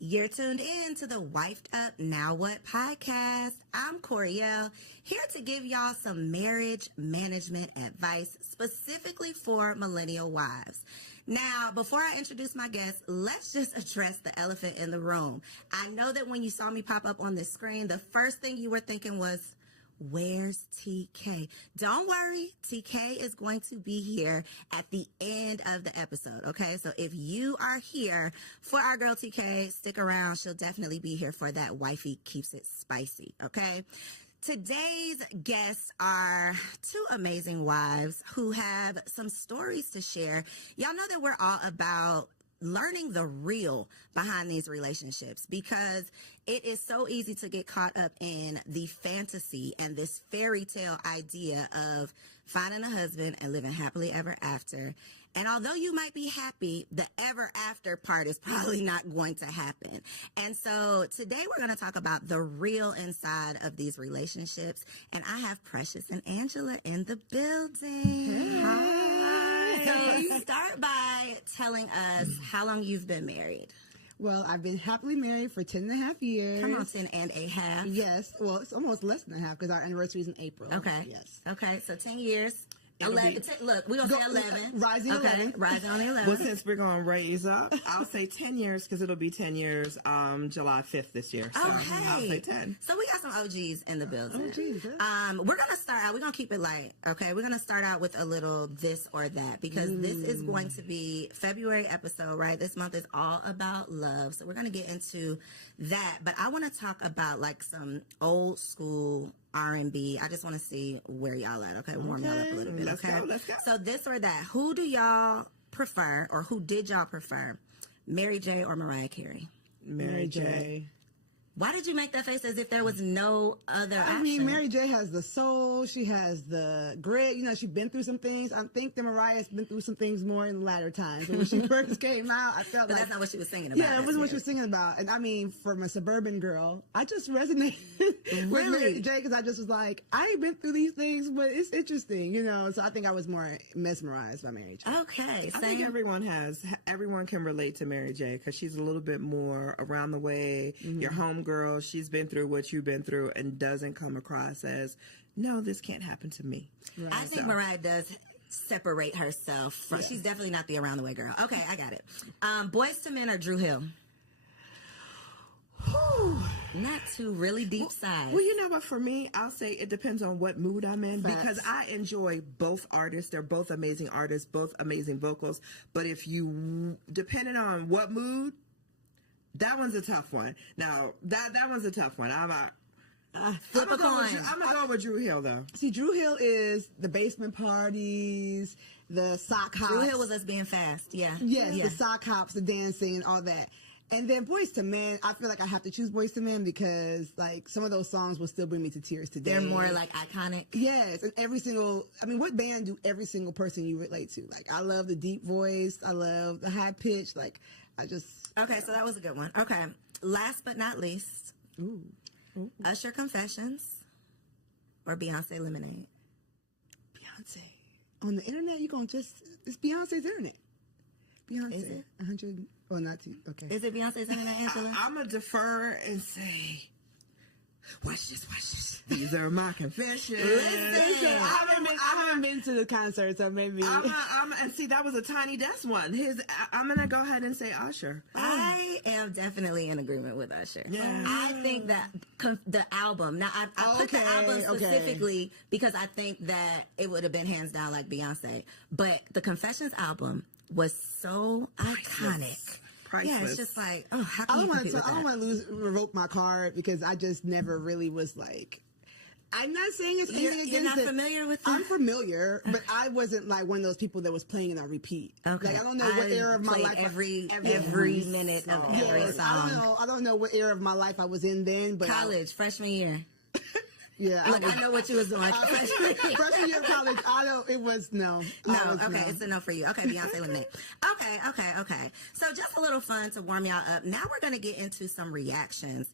You're tuned in to the Wifed Up Now What podcast. I'm Coriel, here to give y'all some marriage management advice specifically for millennial wives. Now, before I introduce my guest, let's just address the elephant in the room. I know that when you saw me pop up on this screen, the first thing you were thinking was, where's TK? Don't worry, TK is going to be here at the end of the episode, okay? So if you are here for our girl TK, stick around. She'll definitely be here for that wifey keeps it spicy, okay? Today's guests are two amazing wives who have some stories to share. Y'all know that we're all about learning the real behind these relationships because it is so easy to get caught up in the fantasy and this fairy tale idea of finding a husband and living happily ever after. And although you might be happy, the ever after part is probably not going to happen. And so today we're going to talk about the real inside of these relationships. And I have Precious and Angela in the building. Hey. Hi. So start by telling us how long you've been married. Well, I've been happily married for 10 and a half years. Come on, 10 and a half. Yes. Well, it's almost less than a half because our anniversary is in April. Okay. Yes. Okay, so 10 years. 11. Look, we're going to say 11. Rising okay. 11. Rising on the 11. Well, since we're going to raise up, I'll say 10 years because it'll be 10 years July 5th this year. So okay. I'll say 10. So we got some OGs in the building. OGs, we're going to start out. We're going to keep it light, okay? We're going to start out with a little this or that because this is going to be February episode, right? This month is all about love. So we're going to get into that. But I want to talk about like some old school R&B. I just want to see where y'all at. Okay, warm y'all up a little bit. Let's okay, go, let's go. So this or that. Who do y'all prefer, or who did y'all prefer, Mary J. or Mariah Carey? Mary J. Why did you make that face as if there was no other option? I mean, Mary J has the soul. She has the grit. You know, she's been through some things. I think that Mariah's been through some things more in the latter times. When she first came out, I felt but like... that's not what she was singing about. Yeah, it wasn't what she was singing about. And I mean, from a suburban girl, I just resonated with Mary J because I just was like, I ain't been through these things, but it's interesting, you know? So I think I was more mesmerized by Mary J. Okay. I think everyone can relate to Mary J because she's a little bit more around the way, your homegirl. She's been through what you've been through and doesn't come across as, no, this can't happen to me. Right. I think Mariah does separate herself from, she's definitely not the around the way girl. Okay, I got it. Boyz II Men or Dru Hill? Not two really deep sides. Well, you know what? For me, I'll say it depends on what mood I'm in because I enjoy both artists. They're both amazing artists, both amazing vocals. But if you, depending on what mood, that one's a tough one. Now, that one's a tough one. Flip a coin. I'm going to go with Dru Hill, though. See, Dru Hill is the basement parties, the sock hops. Dru Hill was us being fast, yeah. Yes, the sock hops, the dancing, all that. And then Boyz II Men, I feel like I have to choose Boyz II Men because, like, some of those songs will still bring me to tears today. They're more, like, iconic. Yes, and what band do every single person you relate to? Like, I love the deep voice. I love the high pitch. Like, Okay, so that was a good one. Okay, last but not least, Usher Confessions or Beyonce Lemonade? Beyonce. On the internet, it's Beyonce's internet. Beyonce. Is it? 100, well, not two, okay. Is it Beyonce's internet, Angela? I'm going to defer and say, watch this. These are my confessions. Listen, I haven't been to the concert, so maybe. And see, that was a Tiny Desk one. I'm going to go ahead and say Usher. I am definitely in agreement with Usher. Yeah. I think that the album, now I put the album specifically because I think that it would have been hands down like Beyonce, but the Confessions album was so iconic. Priceless. Yeah, it's just like, oh, how can you compete with that? I don't want to revoke my card because I just never really was like, I'm not saying it's anything against it. You're not familiar with it? I'm familiar, but I wasn't like one of those people that was playing it on repeat. Okay. Like, I don't know what era of my life. Every minute of every song. I don't know what era of my life I was in then, but college, freshman year. Yeah, look, I know what you was doing. Freshman year of college, it was no. Okay, it's a no for you. Okay, Beyonce Lemonade. Okay. So just a little fun to warm y'all up. Now we're going to get into some reactions.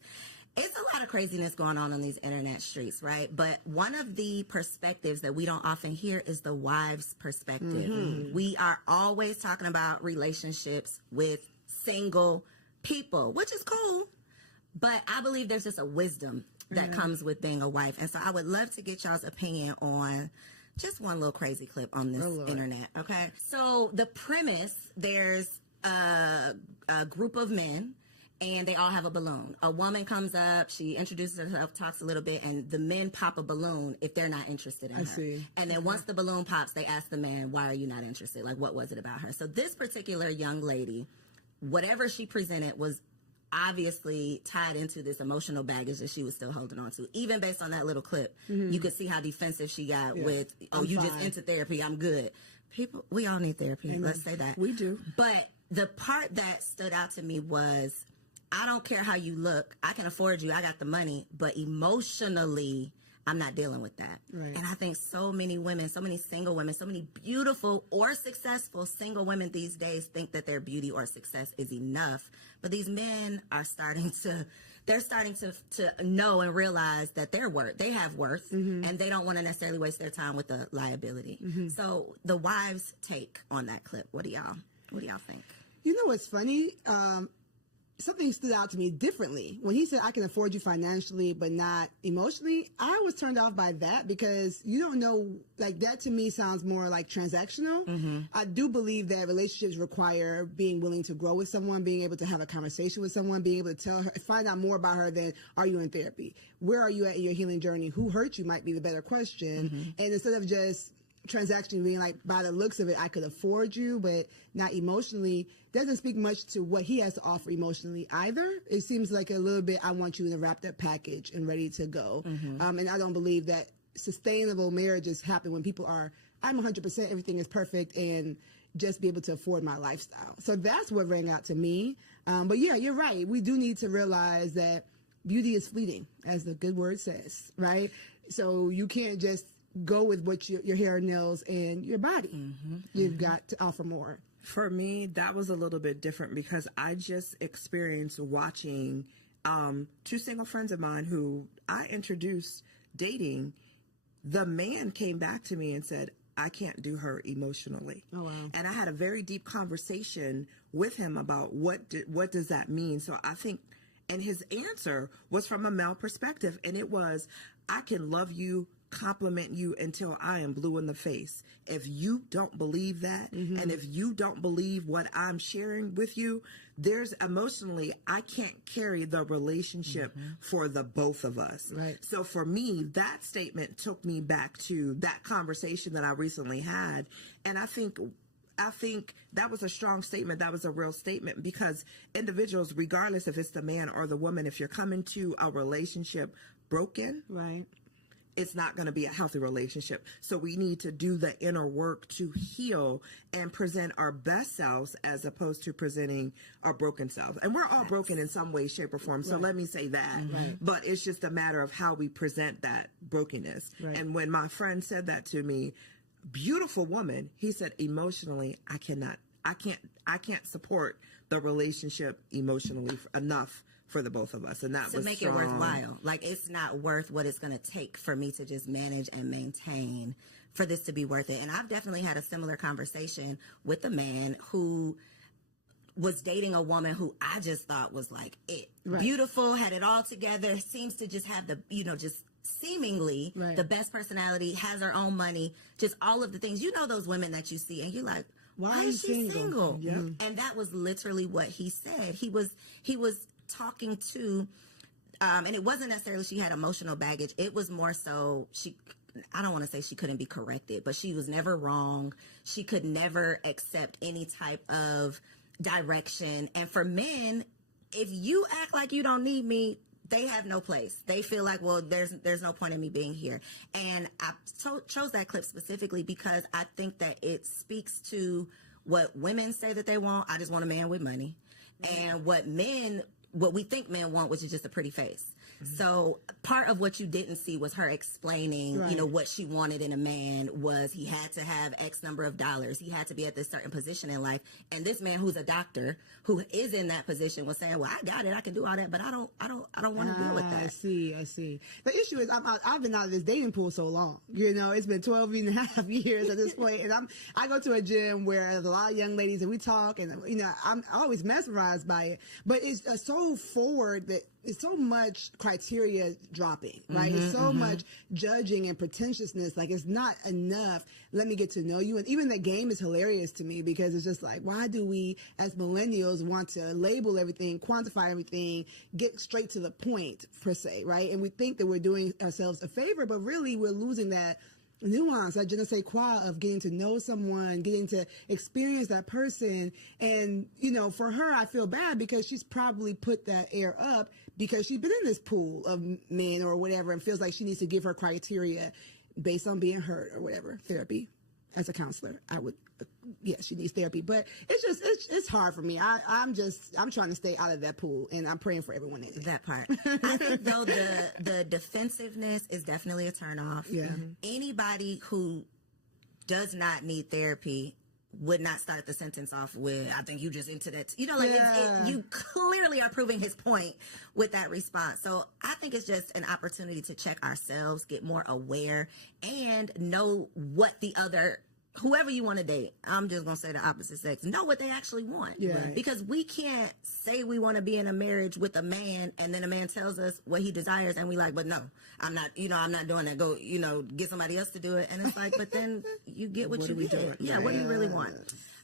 It's a lot of craziness going on these internet streets, right? But one of the perspectives that we don't often hear is the wife's perspective. We are always talking about relationships with single people, which is cool. But I believe there's just a wisdom that comes with being a wife. And so I would love to get y'all's opinion on just one little crazy clip on this internet, okay? So the premise, there's a group of men, and they all have a balloon. A woman comes up, she introduces herself, talks a little bit, and the men pop a balloon if they're not interested in her. See. And then once the balloon pops, they ask the man, why are you not interested? Like, what was it about her? So this particular young lady, whatever she presented was obviously tied into this emotional baggage that she was still holding on to. Even based on that little clip, you could see how defensive she got with, oh, you just into therapy, I'm good. People, we all need therapy. Let's say that. We do. But the part that stood out to me was, I don't care how you look. I can afford you. I got the money. But emotionally, I'm not dealing with that. Right. And I think so many women, so many single women, so many beautiful or successful single women these days think that their beauty or success is enough. But these men are starting to know and realize that they have worth, and they don't want to necessarily waste their time with the liability. So the wives' take on that clip, what do y'all think? You know what's funny? Something stood out to me differently. When he said, I can afford you financially, but not emotionally, I was turned off by that because you don't know, like that to me sounds more like transactional. I do believe that relationships require being willing to grow with someone, being able to have a conversation with someone, being able to tell her, find out more about her than, are you in therapy? Where are you at in your healing journey? Who hurt you might be the better question. And instead of just transaction being like, by the looks of it, I could afford you, but not emotionally, doesn't speak much to what he has to offer emotionally either. It seems like a little bit, I want you in a wrapped up package and ready to go. And I don't believe that sustainable marriages happen when people are, I'm 100%, everything is perfect, and just be able to afford my lifestyle. So that's what rang out to me. But yeah, you're right. We do need to realize that beauty is fleeting, as the good word says, right? So you can't just go with what your hair, nails, and your body. You've got to offer more. For me, that was a little bit different because I just experienced watching two single friends of mine who I introduced dating. The man came back to me and said, I can't do her emotionally. Oh, wow. And I had a very deep conversation with him about what does that mean? So I think, and his answer was from a male perspective, and it was, I can love you, compliment you until I am blue in the face. If you don't believe that, and if you don't believe what I'm sharing with you, there's emotionally, I can't carry the relationship for the both of us. Right. So for me, that statement took me back to that conversation that I recently had. And I think that was a strong statement. That was a real statement, because individuals, regardless if it's the man or the woman, if you're coming to a relationship broken, Right. it's not going to be a healthy relationship. So we need to do the inner work to heal and present our best selves as opposed to presenting our broken selves. And we're all broken in some way, shape, or form. So let me say that. But it's just a matter of how we present that brokenness. Right. And when my friend said that to me, beautiful woman, he said, emotionally, I can't support the relationship emotionally enough for the both of us. And that to was make strong. it worthwhile. Like, it's not worth what it's going to take for me to just manage and maintain for this to be worth it. And I've definitely had a similar conversation with a man who was dating a woman who I just thought was like it. Right. Beautiful, had it all together, seems to just have the, just seemingly the best personality, has her own money, just all of the things. You know those women that you see and you're like, why is she single? And that was literally what he said. He was talking to, and it wasn't necessarily she had emotional baggage. It was more so I don't want to say she couldn't be corrected, but she was never wrong. She could never accept any type of direction. And for men, if you act like you don't need me, they have no place. They feel like, well, there's no point in me being here. And I chose that clip specifically because I think that it speaks to what women say that they want. I just want a man with money. And what we think men want, which is just a pretty face. So part of what you didn't see was her explaining, you know, what she wanted in a man was he had to have X number of dollars. He had to be at this certain position in life. And this man who's a doctor who is in that position was saying, well, I got it. I can do all that, but I don't want to deal with that. I see. The issue is I've been out of this dating pool so long. You know, it's been 12 and a half years at this point. And I go to a gym where there's a lot of young ladies and we talk, and, you know, I'm always mesmerized by it. But it's so forward that it's so much criteria dropping, right? It's so much judging and pretentiousness. Like, it's not enough. Let me get to know you. And even the game is hilarious to me because it's just like, why do we as millennials want to label everything, quantify everything, get straight to the point per se, right? And we think that we're doing ourselves a favor, but really we're losing that nuance, that je ne sais quoi of getting to know someone, getting to experience that person. And, you know, for her, I feel bad because she's probably put that air up because she's been in this pool of men or whatever and feels like she needs to give her criteria based on being hurt or whatever. Therapy. As a counselor, I would, she needs therapy. But it's hard for me. I'm trying to stay out of that pool, and I'm praying for everyone in it. That part. I think, though, the defensiveness is definitely a turnoff. Yeah. Anybody who does not need therapy would not start the sentence off with, I think you just into that. You know, like, you clearly are proving his point with that response. So I think it's just an opportunity to check ourselves, get more aware, and know what the other, whoever you want to date, I'm just going to say the opposite sex, know what they actually want. Yeah. Because we can't say we want to be in a marriage with a man, and then a man tells us what he desires, and we like, but no, I'm not doing that. Go, get somebody else to do it. And it's like, but then you get what you get. Yeah, what do you really want?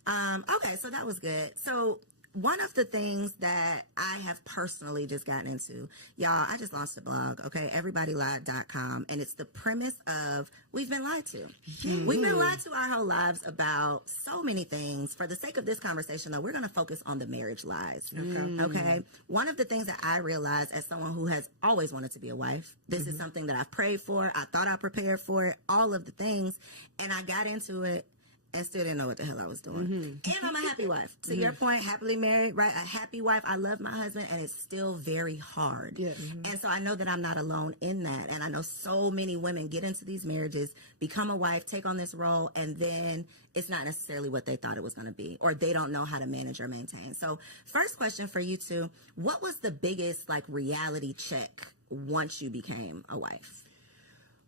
Okay, so that was good. So one of the things that I have personally just gotten into, y'all, I just launched a blog, okay, everybodylied.com, and it's the premise of we've been lied to. We've been lied to our whole lives about so many things. For the sake of this conversation, though, we're going to focus on the marriage lies, okay? One of the things that I realized as someone who has always wanted to be a wife, this is something that I've prayed for, I thought I prepared for it, all of the things, and I got into it and still didn't know what the hell I was doing. And I'm a happy wife. To your point, happily married, right? A happy wife. I love my husband, and it's still very hard. Yeah. And so I know that I'm not alone in that. And I know so many women get into these marriages, become a wife, take on this role, and then it's not necessarily what they thought it was going to be, or they don't know how to manage or maintain. So first question for you two, what was the biggest reality check once you became a wife?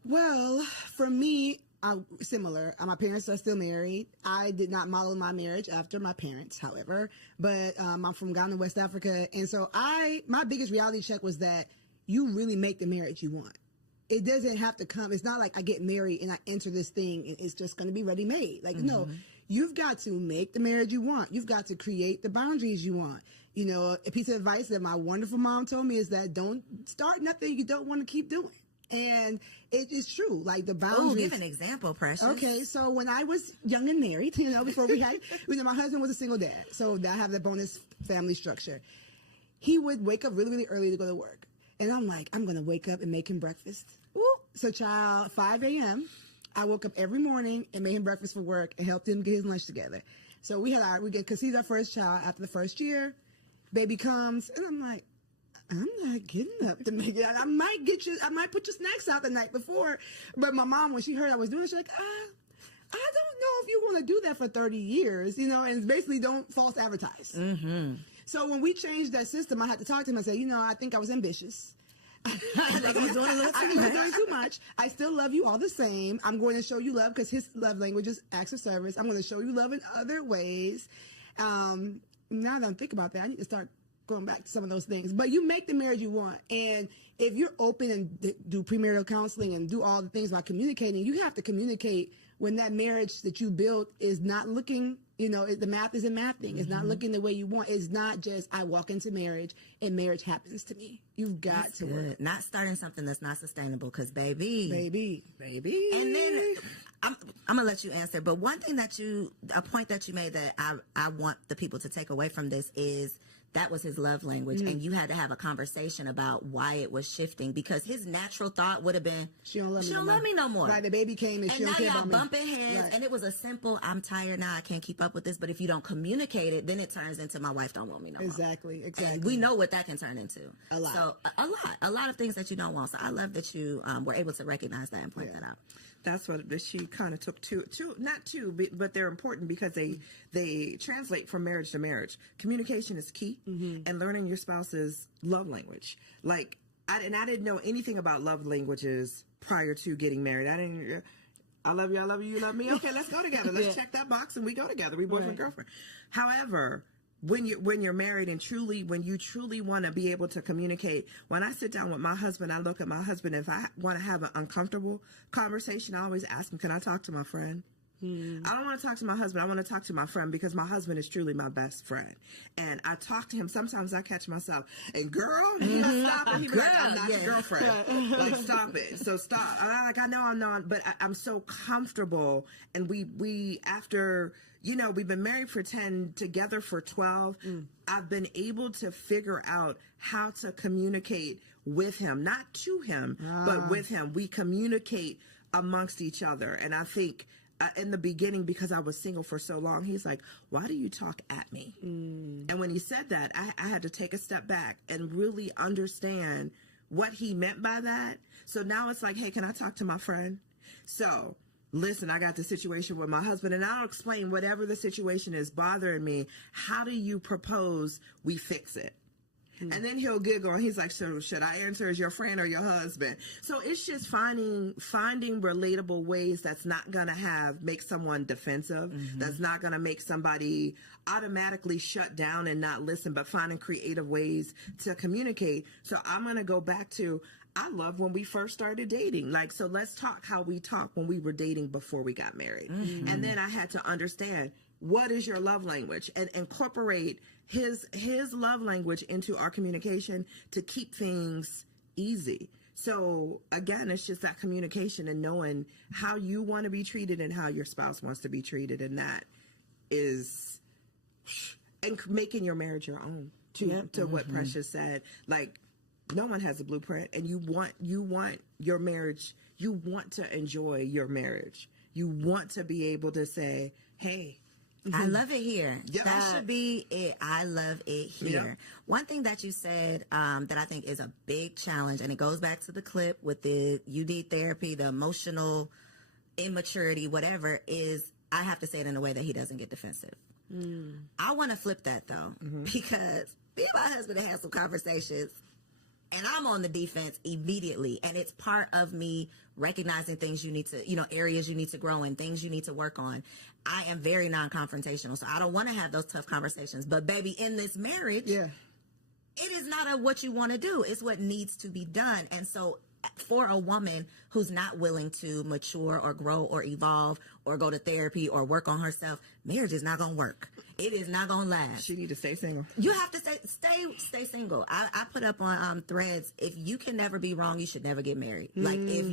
Well, for me, similar. My parents are still married. I did not model my marriage after my parents, however, but I'm from Ghana, West Africa. And so my biggest reality check was that you really make the marriage you want. It doesn't have to come. It's not like I get married and I enter this thing and it's just going to be ready made. Like, no, you've got to make the marriage you want. You've got to create the boundaries you want. You know, a piece of advice that my wonderful mom told me is that don't start nothing you don't want to keep doing. And it is true, like the boundaries. Oh, give an example, Precious. Okay, so when I was young and married, before we had, my husband was a single dad, so I have the bonus family structure. He would wake up really, really early to go to work. And I'm like, I'm going to wake up and make him breakfast. Woo. So, 5 a.m., I woke up every morning and made him breakfast for work and helped him get his lunch together. So we conceived our first child after the first year. Baby comes, and I'm like, I'm not getting up to make it. I might put your snacks out the night before. But my mom, when she heard I was doing it, she's like, I don't know if you want to do that for 30 years, and it's basically don't false advertise. So when we changed that system, I had to talk to him and say, I think I was ambitious. I was doing too much. I still love you all the same. I'm going to show you love because his love language is acts of service. I'm going to show you love in other ways. Now that I'm thinking about that, I need to start going back to some of those things. But you make the marriage you want. And if you're open and do premarital counseling and do all the things about communicating, you have to communicate when that marriage that you built is not looking, the math isn't mathing. It's not looking the way you want. It's not just I walk into marriage and marriage happens to me. You've got that's to good. work. Not starting something that's not sustainable because baby. And then I'm going to let you answer. But one thing a point that you made that I want the people to take away from this is that was his love language, and you had to have a conversation about why it was shifting, because his natural thought would have been, she don't love me no more. Right, the baby came and she now don't care y'all about me. bumping heads, Right. and it was a simple, I'm tired now, I can't keep up with this. But if you don't communicate it, then it turns into, my wife don't want me no more. Exactly. And we know what that can turn into. A lot. So a lot of things that you don't want. So I love that you were able to recognize that and point that out. That's what she kind of took not two, but they're important because they translate from marriage to marriage. Communication is key, and learning your spouse's love language. Like, I didn't know anything about love languages prior to getting married. I love you, you love me. Okay, let's go together. Let's check that box and we go together. We boyfriend, girlfriend. However, when you're married and when you truly want to be able to communicate, when I sit down with my husband, I look at my husband. If I want to have an uncomfortable conversation, I always ask him, can I talk to my friend? I don't want to talk to my husband. I want to talk to my friend, because my husband is truly my best friend. And I talk to him. Sometimes I catch myself, and girl, he gonna stop it. He be like, I'm not your girlfriend. Like, stop it. So stop. I know I'm not, but I'm so comfortable. And we after, we've been married for 10, together for 12. I've been able to figure out how to communicate with him, not to him, but with him. We communicate amongst each other. And I think, in the beginning, because I was single for so long, he's like, why do you talk at me? And when he said that, I had to take a step back and really understand what he meant by that. So now it's like, hey, can I talk to my friend? So listen, I got the situation with my husband, and I'll explain whatever the situation is bothering me. How do you propose we fix it? And then he'll giggle, and he's like, so should I answer as your friend or your husband? So it's just finding relatable ways that's not going to make someone defensive, that's not going to make somebody automatically shut down and not listen, but finding creative ways to communicate. So I'm going to go back to, I love when we first started dating. Like, so let's talk how we talked when we were dating before we got married. And then I had to understand, what is your love language, and incorporate his love language into our communication to keep things easy. So again, it's just that communication and knowing how you want to be treated and how your spouse wants to be treated. And that is, and making your marriage your own to what Precious said. Like, no one has a blueprint, and you want your marriage. You want to enjoy your marriage. You want to be able to say, hey, I love it here. Yep. That should be it. I love it here. Yep. One thing that you said that I think is a big challenge, and it goes back to the clip with the you need therapy, the emotional immaturity, whatever, is I have to say it in a way that he doesn't get defensive. I want to flip that, though, because me and my husband have had some conversations, and I'm on the defense immediately. And it's part of me recognizing things you need to, areas you need to grow in, things you need to work on. I am very non-confrontational, so I don't want to have those tough conversations. But baby, in this marriage, it is not what you want to do. It's what needs to be done. And so for a woman who's not willing to mature or grow or evolve or go to therapy or work on herself, marriage is not going to work. It is not going to last. she need to stay single. You have to stay single. I put up on Threads, if you can never be wrong, you should never get married. Like, if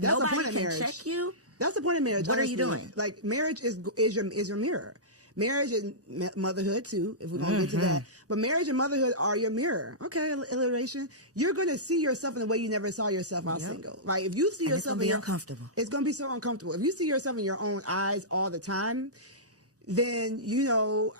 That's the point nobody of can marriage. check you, That's the point of marriage. What are you honestly. doing? Like, marriage is your mirror. Marriage is motherhood too, if we're gonna get to that. But marriage and motherhood are your mirror. Okay, alliteration. You're gonna see yourself in the way you never saw yourself while single. Right? If you see and it's yourself going to be uncomfortable. it's gonna be so uncomfortable. If you see yourself in your own eyes all the time, then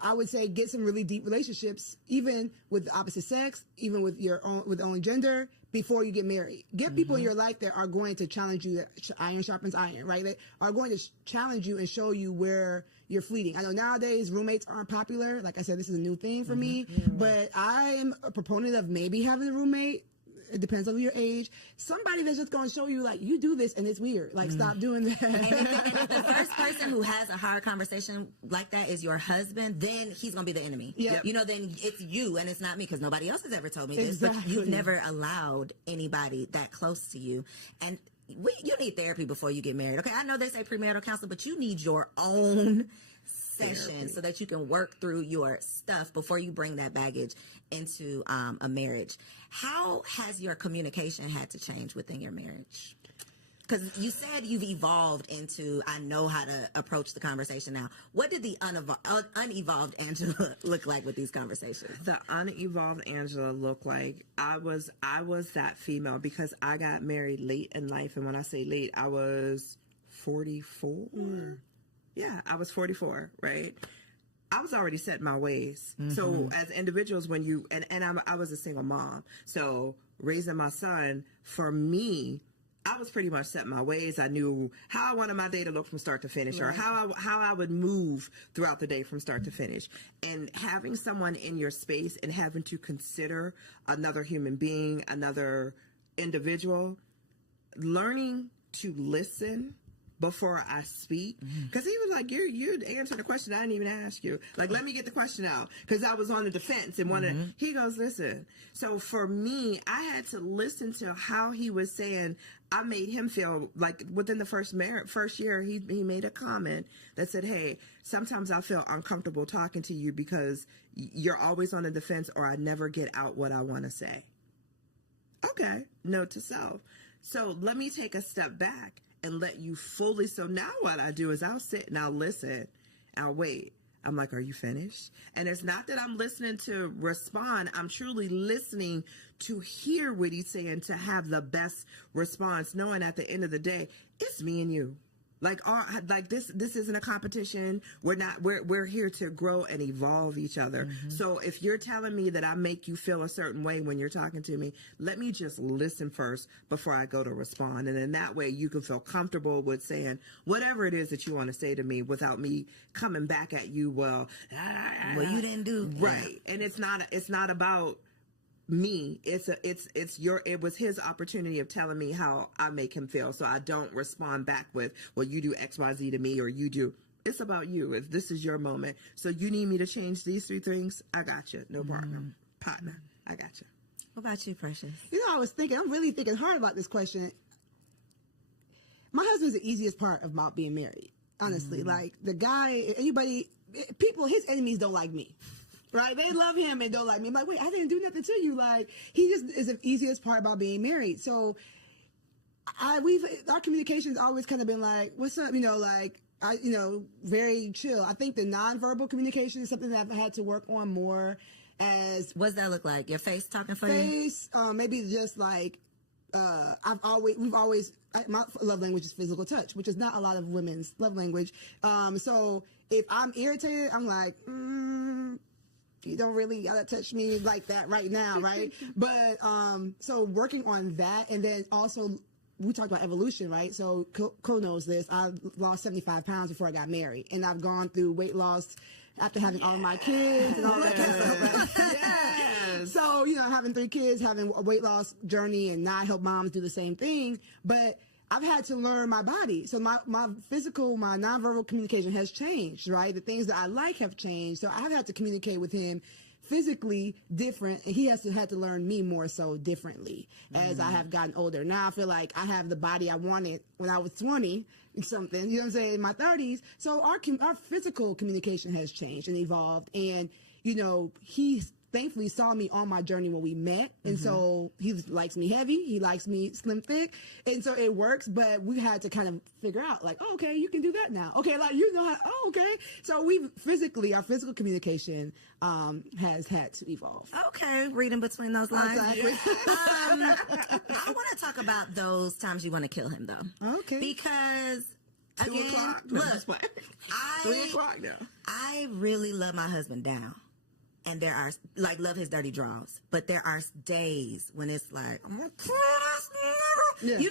I would say get some really deep relationships, even with the opposite sex, even with your own gender, before you get married. Get people in your life that are going to challenge you. That iron sharpens iron, right? They are going to challenge you and show you where you're fleeting. I know nowadays roommates aren't popular. Like I said, this is a new thing for me, but I am a proponent of maybe having a roommate. It depends on your age. Somebody that's just going to show you, like, you do this and it's weird. Like, stop doing that. And if the first person who has a hard conversation like that is your husband, then he's going to be the enemy. Yep. Then it's you and it's not me, because nobody else has ever told me this. Exactly. But you've never allowed anybody that close to you. And you need therapy before you get married. Okay, I know they say premarital counseling, but you need your own session so that you can work through your stuff before you bring that baggage into a marriage. How has your communication had to change within your marriage? because you said you've evolved into, I know how to approach the conversation now. What did the unevolved Angela look like with these conversations? The unevolved Angela looked like I was that female because I got married late in life. And when I say late, I was 44. Yeah, I was 44, right? I was already set in my ways. So as individuals, when you, and I was a single mom. So raising my son, for me, I was pretty much set in my ways. I knew how I wanted my day to look from start to finish, or how I would move throughout the day from start to finish. And having someone in your space and having to consider another human being, another individual, learning to listen before I speak, because he was like, you answered the question I didn't even ask you. Like, let me get the question out, because I was on the defense and wanted. He goes, listen. So for me, I had to listen to how he was saying. I made him feel like within the first year, he made a comment that said, hey, sometimes I feel uncomfortable talking to you because you're always on the defense, or I never get out what I want to say. Okay, note to self. So let me take a step back and let you fully. So now what I do is I'll sit and I'll listen. I'll wait. I'm like, are you finished? And it's not that I'm listening to respond. I'm truly listening to hear what he's saying, to have the best response, knowing at the end of the day, it's me and you. Like this isn't a competition. We're here to grow and evolve each other. So if you're telling me that I make you feel a certain way when you're talking to me, let me just listen first before I go to respond. And in that way you can feel comfortable with saying whatever it is that you want to say to me without me coming back at you. Well, you didn't do right. And it's not about me. It was his opportunity of telling me how I make him feel. So I don't respond back with, well, you do XYZ to me, or you do. It's about you. If this is your moment. So you need me to change these 3 things, I got you. No problem. Partner, I got you. What about you, Precious? I'm really thinking hard about this question. My husband's the easiest part about being married. Honestly, like the guy, his enemies don't like me. Right? They love him and don't like me. I'm like, wait, I didn't do nothing to you. Like, he just is the easiest part about being married. So our communication's always kind of been like, what's up? Very chill. I think the nonverbal communication is something that I've had to work on more. What's that look like? Your face talking for you? Face, maybe just like, my love language is physical touch, which is not a lot of women's love language. So if I'm irritated, I'm like, you don't really gotta touch me like that right now, right? But so working on that, and then also we talked about evolution, right? So Co knows this. I lost 75 pounds before I got married, and I've gone through weight loss after having all my kids and all that kind of stuff. Right? Yes. So having 3 kids, having a weight loss journey, and now I help moms do the same thing, but I've had to learn my body. So my nonverbal communication has changed, right? The things that I like have changed. So I've had to communicate with him physically different, and he had to learn me more so differently as I have gotten older. Now I feel like I have the body I wanted when I was 20 something, you know what I'm saying, in my 30s. So our physical communication has changed and evolved, and he thankfully saw me on my journey when we met, and so he likes me heavy, he likes me slim thick, and so it works. But we had to kind of figure out, like, oh, okay, you can do that now. Okay, like okay. So our physical communication has had to evolve. Okay, reading between those lines. Exactly. I want to talk about those times you want to kill him, though. Okay. Because 2 o'clock. Look, 3 o'clock now. I really love my husband down. And there are, love his dirty draws. But there are days when it's like, I'm going to kill this nigga. Yeah.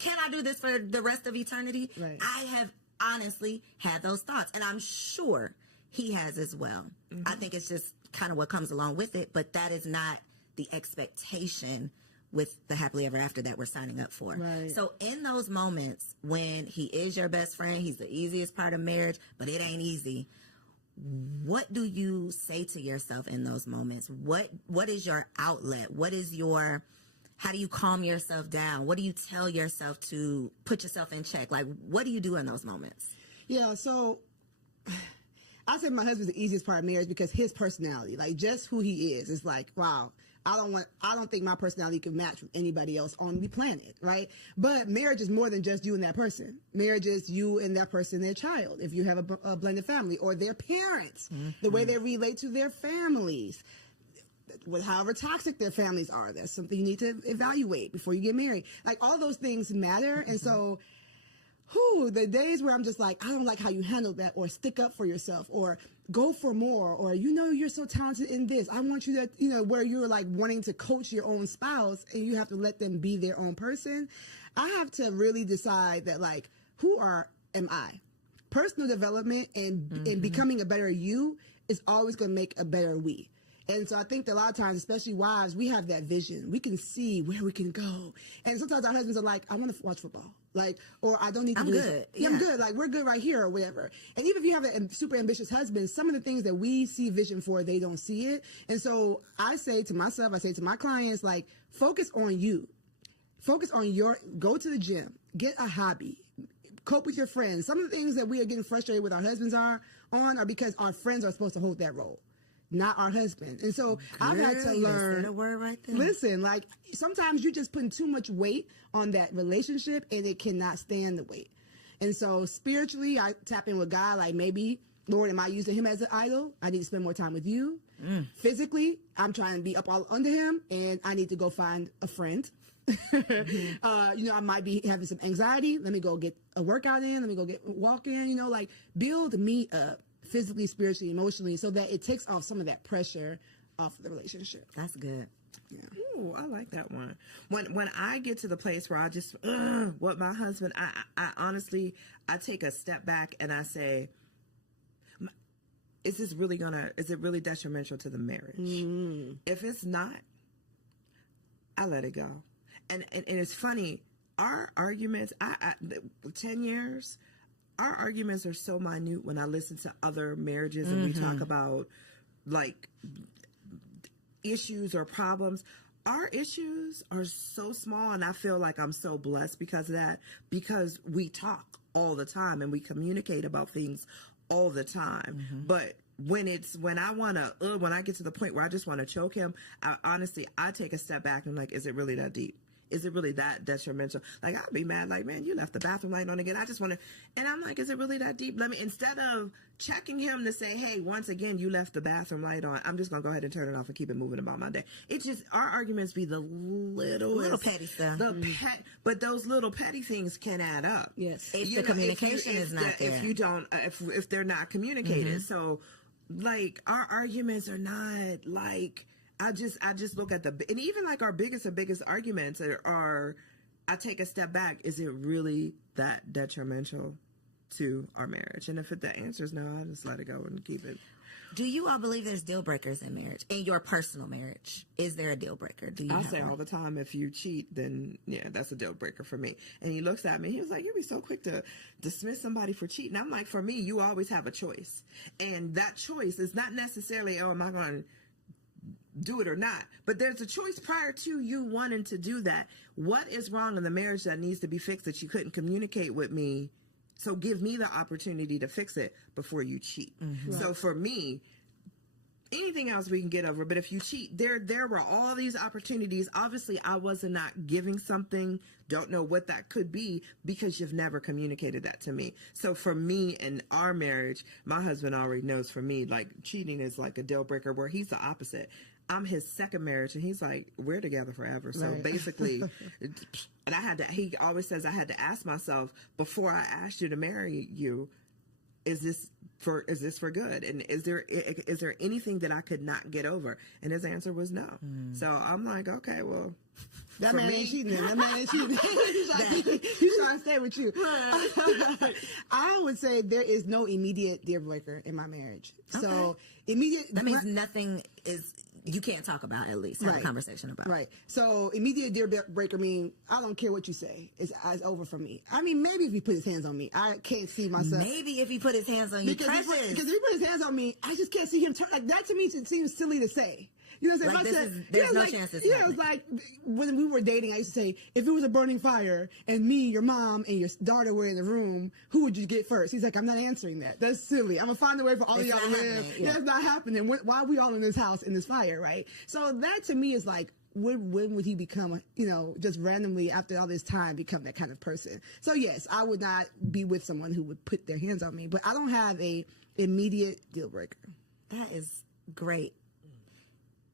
Can I do this for the rest of eternity? Right. I have honestly had those thoughts. And I'm sure he has as well. I think it's just kind of what comes along with it. But that is not the expectation with the happily ever after that we're signing up for. Right. So in those moments when he is your best friend, he's the easiest part of marriage, but it ain't easy. What do you say to yourself in those moments? What is your outlet? How do you calm yourself down? What do you tell yourself to put yourself in check? Like, what do you do in those moments? Yeah, so I said my husband's the easiest part of marriage because his personality, like just who he is like, wow. I don't think my personality can match with anybody else on the planet, right? But marriage is more than just you and that person. Marriage is you and that person, their child, if you have a blended family, or their parents, the way they relate to their families. With however toxic their families are, that's something you need to evaluate before you get married. Like, all those things matter. And so, the days where I'm just like, I don't like how you handled that, or stick up for yourself, or go for more, or, you're so talented in this, I want you to, where you're like wanting to coach your own spouse and you have to let them be their own person. I have to really decide that, like, am I? Personal development and becoming a better you is always going to make a better we. And so I think that a lot of times, especially wives, we have that vision. We can see where we can go. And sometimes our husbands are like, I want to watch football. Like, or I don't need to do good. Yeah, I'm good. Like, we're good right here, or whatever. And even if you have a super ambitious husband, some of the things that we see vision for, they don't see it. And so I say to myself, I say to my clients, like, focus on you. Focus on go to the gym, get a hobby, cope with your friends. Some of the things that we are getting frustrated with our husbands are because our friends are supposed to hold that role, not our husband. And so I've had to learn. A word right there. Listen, like, sometimes you're just putting too much weight on that relationship and it cannot stand the weight. And so spiritually, I tap in with God, like, maybe, Lord, am I using him as an idol? I need to spend more time with you. Physically, I'm trying to be up all under him and I need to go find a friend. I might be having some anxiety. Let me go get a workout in. Let me go get a walk in, like, build me up physically, spiritually, emotionally, so that it takes off some of that pressure off the relationship. That's good. Yeah. Ooh, I like that one. When I get to the place where I just with my husband, I honestly, I take a step back and I say, is it really detrimental to the marriage? If it's not, I let it go. And it's funny, our arguments, 10 years, our arguments are so minute when I listen to other marriages and we talk about, like, issues or problems. Our issues are so small, and I feel like I'm so blessed because of that, because we talk all the time and we communicate about things all the time. But when I get to the point where I just want to choke him, I take a step back and, like, is it really that deep? Is it really that detrimental? Like, I'd be mad, like, man, you left the bathroom light on again. I just want to, and I'm like, is it really that deep? Instead of checking him to say, hey, once again, you left the bathroom light on, I'm just going to go ahead and turn it off and keep it moving about my day. It's just, our arguments be the little petty stuff. But those little petty things can add up. Yes. If the communication is not there. If you don't, if they're not communicated. So, like, our arguments are not, like, I just look at and even, like, our biggest arguments are, I take a step back. Is it really that detrimental to our marriage? And if the answer is no, I just let it go and keep it. Do you all believe there's deal breakers in marriage? In your personal marriage, is there a deal breaker? I say all the time, if you cheat, then yeah, that's a deal breaker for me. And he looks at me, he was like, you'd be so quick to dismiss somebody for cheating. I'm like, for me, you always have a choice. And that choice is not necessarily, am I going to do it or not? But there's a choice prior to you wanting to do that. What is wrong in the marriage that needs to be fixed that you couldn't communicate with me? So give me the opportunity to fix it before you cheat. So for me, anything else we can get over. But if you cheat, there were all these opportunities. Obviously, I wasn't not giving something. Don't know what that could be because you've never communicated that to me. So for me in our marriage, my husband already knows for me, like, cheating is like a deal breaker, where he's the opposite. I'm his second marriage, and he's like, we're together forever. So basically, and he always says I had to ask myself before I asked you to marry you, is this for good? And is there anything that I could not get over? And his answer was no. So I'm like, okay, well, that man ain't cheating. That man ain't cheating. He's trying to stay with you. I would say there is no immediate deal breaker in my marriage. Okay. So that means nothing is. You can't talk about, at least have a conversation about. Right. So immediate deal breaker mean I don't care what you say. It's over for me. I mean, maybe if he put his hands on me, I can't see myself. Maybe if he put his hands on you, because if he put his hands on me, I just can't see him turn. Like, that to me seems silly to say. You know what I'm Like, saying? there's no chance this Yeah, it was like when we were dating, I used to say, if it was a burning fire and me, your mom, and your daughter were in the room, who would you get first? He's like, I'm not answering that. That's silly. I'm gonna find a way for all of y'all to live. Yeah, it's not happening. Why are we all in this house in this fire, right? So that to me is like, when would he become, just randomly after all this time become that kind of person? So yes, I would not be with someone who would put their hands on me, but I don't have a immediate deal breaker. That is great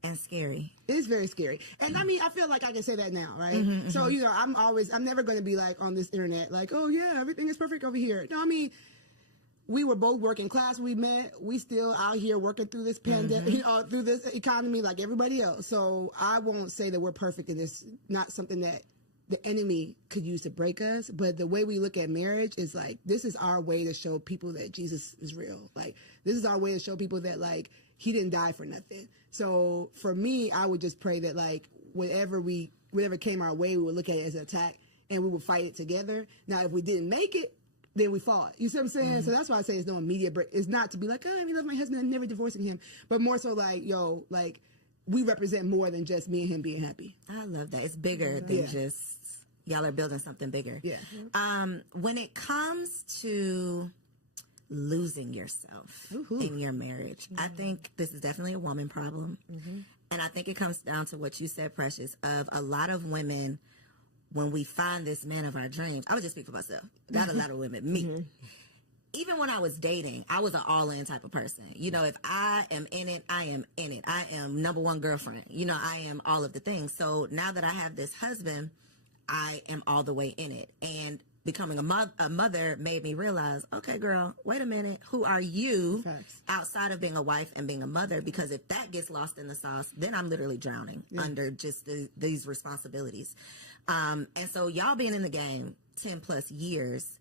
and scary. It's very scary. And I mean, I feel like I can say that now, right? So, I'm never going to be like on this internet, like, oh yeah, everything is perfect over here. No, I mean, we were both working class. We met. We still out here working through this pandemic, through this economy like everybody else. So I won't say that we're perfect in this. Not something that the enemy could use to break us. But the way we look at marriage is like, this is our way to show people that Jesus is real. Like, this is our way to show people that like he didn't die for nothing. So for me, I would just pray that like whatever came our way, we would look at it as an attack and we would fight it together. Now, if we didn't make it, then we fought. You see what I'm saying? So that's why I say it's no immediate break. It's not to be like, I love my husband, I'm never divorcing him. But more so like, we represent more than just me and him being happy. I love that. It's bigger than just y'all are building something bigger. Yeah. When it comes to losing yourself in your marriage, I think this is definitely a woman problem. And I think it comes down to what you said, Precious, of a lot of women, when we find this man of our dreams, I would just speak for myself, not a lot of women, me. Even when I was dating, I was an all-in type of person. If I am in it, I am in it. I am number one girlfriend. I am all of the things. So now that I have this husband, I am all the way in it. And becoming a mother made me realize, okay, girl, wait a minute. Who are you outside of being a wife and being a mother? Because if that gets lost in the sauce, then I'm literally drowning under just these responsibilities. And so y'all being in the game 10 plus years,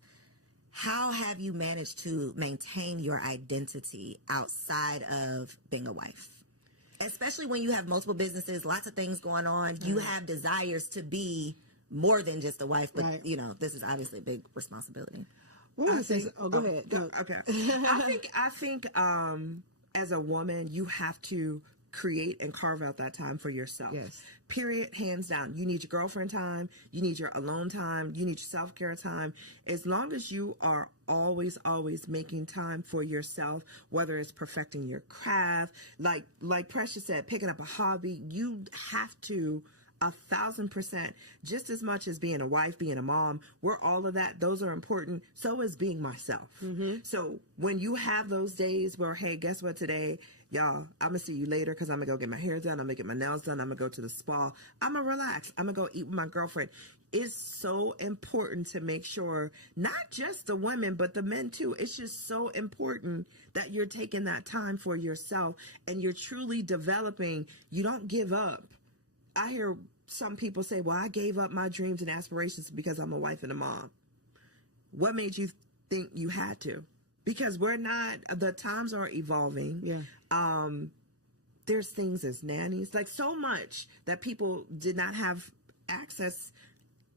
how have you managed to maintain your identity outside of being a wife? Especially when you have multiple businesses, lots of things going on, you have desires to be more than just a wife, but this is obviously a big responsibility. Go ahead. No. Okay. I think as a woman, you have to create and carve out that time for yourself. Yes. Period. Hands down. You need your girlfriend time. You need your alone time. You need your self-care time. As long as you are always making time for yourself, whether it's perfecting your craft, like Precious said, picking up a hobby, you have to 1,000%, just as much as being a wife, being a mom, we're all of that. Those are important. So is being myself. So when you have those days where, hey, guess what today? Y'all, I'm going to see you later because I'm going to go get my hair done. I'm going to get my nails done. I'm going to go to the spa. I'm going to relax. I'm going to go eat with my girlfriend. It's so important to make sure, not just the women, but the men too. It's just so important that you're taking that time for yourself and you're truly developing. You don't give up. I hear some people say, well, I gave up my dreams and aspirations because I'm a wife and a mom. What made you think you had to? Because the times are evolving. Yeah. There's things as nannies, like so much that people did not have access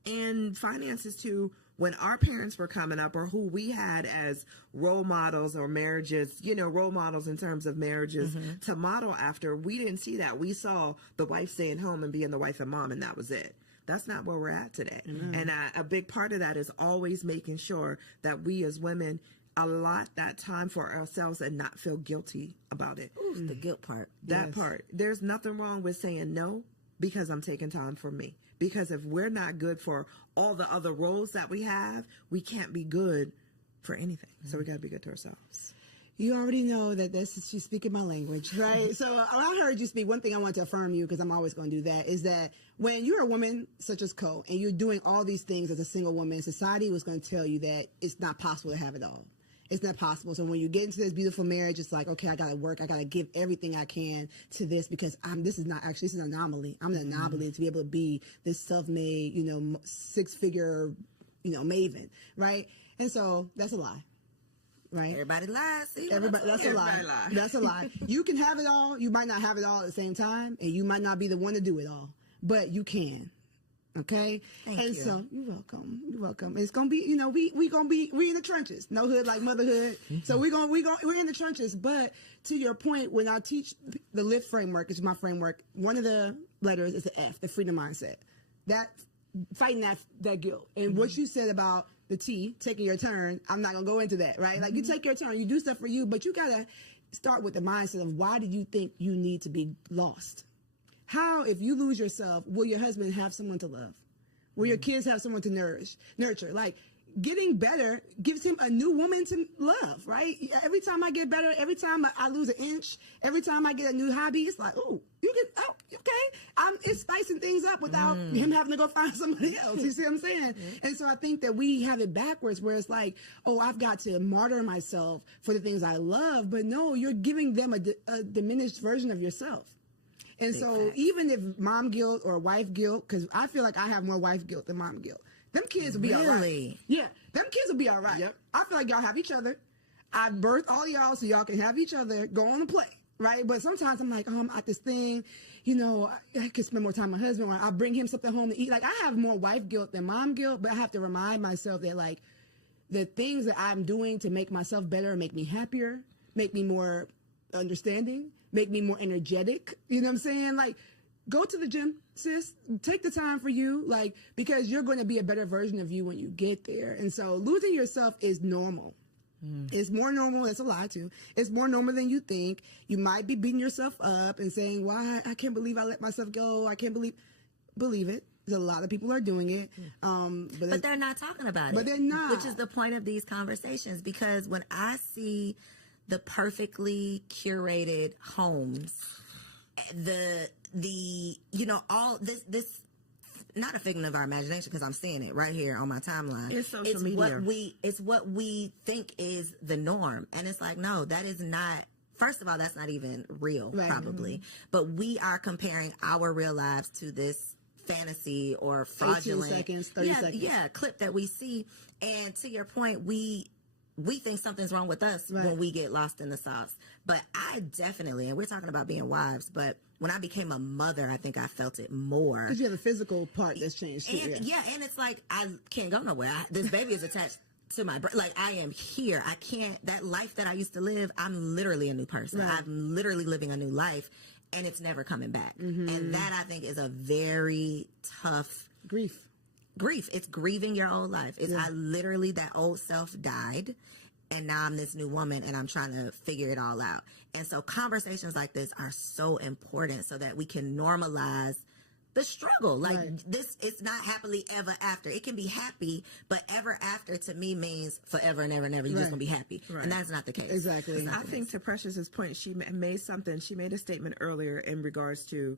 and finances to when our parents were coming up, or who we had as role models or marriages, role models in terms of marriages to model after. We didn't see that. We saw the wife staying home and being the wife and mom, and that was it. That's not where we're at today. And a big part of that is always making sure that we as women allot that time for ourselves and not feel guilty about it. Ooh, the guilt part. That part. There's nothing wrong with saying no because I'm taking time for me. Because if we're not good for all the other roles that we have, we can't be good for anything. So we got to be good to ourselves. You already know that she's speaking my language, right? So I heard you speak. One thing I want to affirm you, because I'm always going to do that, is that when you're a woman such as Co, and you're doing all these things as a single woman, society was going to tell you that it's not possible to have it all. It's not possible. So when you get into this beautiful marriage, it's like, okay, I got to work. I got to give everything I can to this because this is an anomaly. I'm an anomaly to be able to be this self-made, 6-figure, maven, right? And so that's a lie. Right? Everybody lies. See, that's a lie. That's a lie. You can have it all. You might not have it all at the same time, and you might not be the one to do it all, but you can. Okay. Thank and you. so you're welcome. You're welcome. It's gonna be, we in the trenches. No hood like motherhood. So we're in the trenches. But to your point, when I teach the LIFT framework, which is my framework, one of the letters is the F, the freedom mindset. That fighting that guilt. And what you said about the T, taking your turn, I'm not gonna go into that, right? Like you take your turn, you do stuff for you, but you gotta start with the mindset of why do you think you need to be lost? How, if you lose yourself, will your husband have someone to love? Will your kids have someone to nurture? Like, getting better gives him a new woman to love, right? Every time I get better, every time I lose an inch, every time I get a new hobby, it's like, okay. It's spicing things up without him having to go find somebody else. You see what I'm saying? And so I think that we have it backwards where it's like, oh, I've got to martyr myself for the things I love. But no, you're giving them a diminished version of yourself. And so even if mom guilt or wife guilt, because I feel like I have more wife guilt than mom guilt, them kids will be all right. Yeah, them kids will be all right. Yep. I feel like y'all have each other. I birthed all y'all so y'all can have each other, go on and play, right? But sometimes I'm like, I'm at this thing, I could spend more time with my husband, or I'll bring him something home to eat. Like, I have more wife guilt than mom guilt, but I have to remind myself that, like, the things that I'm doing to make myself better, make me happier, make me more understanding, make me more energetic. You know what I'm saying? Like, go to the gym, sis. Take the time for you, like, because you're going to be a better version of you when you get there. And so losing yourself is normal. It's more normal. That's a lie, too. It's more normal than you think. You might be beating yourself up and saying, why? I can't believe I let myself go. I can't believe it. A lot of people are doing it. But they're not talking about it. But they're not. Which is the point of these conversations. Because when I see the perfectly curated homes, all this not a figment of our imagination, because I'm seeing it right here on my timeline. It's social media. It's what we think is the norm, and it's like, no, that is not. First of all, that's not even real, probably. But we are comparing our real lives to this fantasy or fraudulent 18 seconds, 30 seconds. Clip that we see. And to your point, we think something's wrong with us when we get lost in the sauce. But I definitely, and we're talking about being wives, but when I became a mother, I think I felt it more. Because you have a physical part that's changed too. And it's like, I can't go nowhere. This baby is attached to my brain. Like, I am here. I can't, that life that I used to live, I'm literally a new person. Right. I'm literally living a new life, and it's never coming back. And that, I think, is a very tough grief. It's grieving your old life. I literally, that old self died, and now I'm this new woman, and I'm trying to figure it all out. And so conversations like this are so important so that we can normalize the struggle. Like, this, it's not happily ever after. It can be happy, but ever after to me means forever and ever and ever. You're just gonna be happy, and that's not the case. Exactly. I think to Precious's point, she made a statement earlier in regards to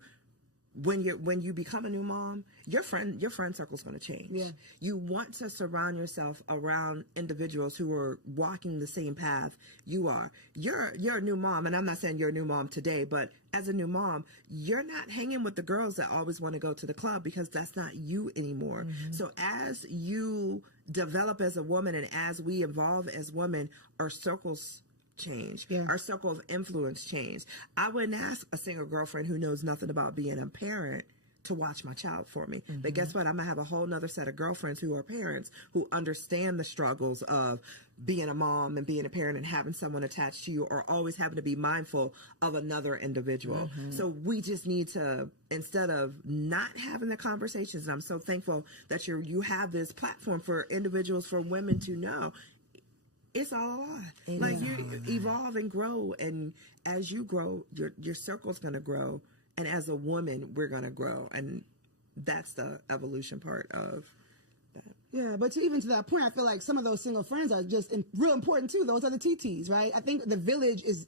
when you become a new mom, your friend circle is going to change. Yeah. You want to surround yourself around individuals who are walking the same path you are. You're a new mom, and I'm not saying you're a new mom today, but as a new mom, you're not hanging with the girls that always want to go to the club, because that's not you anymore. So as you develop as a woman, and as we evolve as women, our circles change. Our circle of influence change. I wouldn't ask a single girlfriend who knows nothing about being a parent to watch my child for me. But guess what? I'm going to have a whole nother set of girlfriends who are parents, who understand the struggles of being a mom and being a parent and having someone attached to you, or always having to be mindful of another individual. So we just need to, instead of not having the conversations, and I'm so thankful that you have this platform for individuals, for women to know, it's all a lie. Like, you evolve and grow, and as you grow, your circle's going to grow, and as a woman, we're going to grow, and that's the evolution part of that. Yeah, but even to that point, I feel like some of those single friends are just real important too. Those are the TTs, right? I think the village has